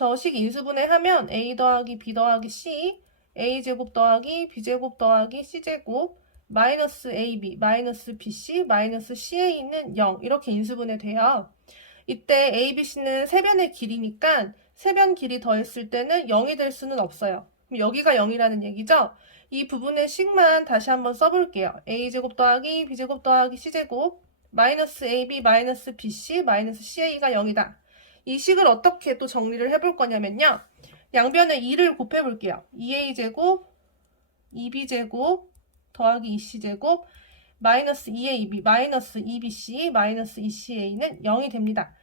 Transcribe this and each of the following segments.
저식 인수분해 하면 a 더하기 b 더하기 c, a제곱 더하기 b제곱 더하기 c제곱 마이너스 ab, 마이너스 bc, 마이너스 ca는 0 이렇게 인수분해 돼요. 이때 a, bc는 세변의 길이니까 세변 길이 더했을 때는 0이 될 수는 없어요. 그럼 여기가 0이라는 얘기죠? 이 부분의 식만 다시 한번 써볼게요. a제곱 더하기 b제곱 더하기 c제곱 마이너스 ab, 마이너스 bc, 마이너스 ca가 0이다. 이 식을 어떻게 또 정리를 해볼 거냐면요. 양변에 2를 곱해볼게요. 2a제곱, 2b제곱, 더하기 2c제곱, 마이너스 2ab, 마이너스 2bc, 마이너스 2ca는 0이 됩니다.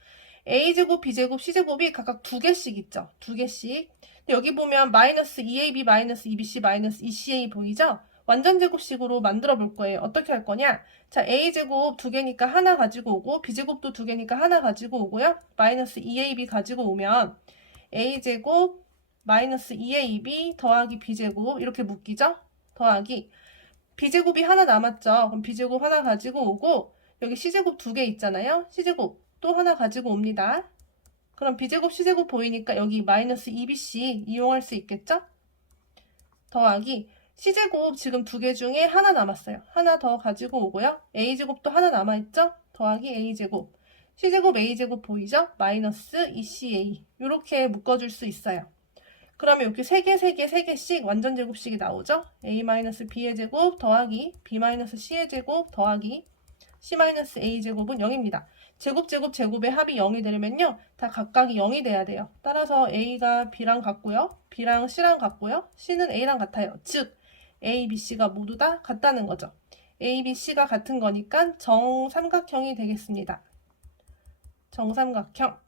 a제곱, b제곱, c제곱이 각각 두 개씩 있죠. 두 개씩. 여기 보면 마이너스 2ab, 마이너스 2bc, 마이너스 2ca 보이죠? 완전 제곱식으로 만들어 볼 거예요. 어떻게 할 거냐? 자, a제곱 두 개니까 하나 가지고 오고, b제곱도 두 개니까 하나 가지고 오고요. 마이너스 2ab 가지고 오면 a제곱 마이너스 2ab 더하기 b제곱 이렇게 묶이죠? 더하기 b제곱이 하나 남았죠? 그럼 b제곱 하나 가지고 오고, 여기 c제곱 두 개 있잖아요? c제곱 또 하나 가지고 옵니다. 그럼 b제곱 c제곱 보이니까 여기 마이너스 2bc 이용할 수 있겠죠? 더하기 c제곱 지금 두 개 중에 하나 남았어요. 하나 더 가지고 오고요. a제곱도 하나 남아있죠? 더하기 a제곱. c제곱 a제곱 보이죠? 마이너스 2ca. 이렇게 묶어줄 수 있어요. 그러면 이렇게 세 개, 세 개, 세 개씩 완전 제곱식이 나오죠? a 마이너스 b의 제곱 더하기 b 마이너스 c의 제곱 더하기 c 마이너스 a 제곱은 0입니다. 제곱, 제곱, 제곱의 합이 0이 되려면요. 다 각각이 0이 돼야 돼요. 따라서 a가 b랑 같고요. b랑 c랑 같고요. c는 a랑 같아요. 즉, a, b, c가 모두 다 같다는 거죠. a, b, c가 같은 거니까 정삼각형이 되겠습니다. 정삼각형.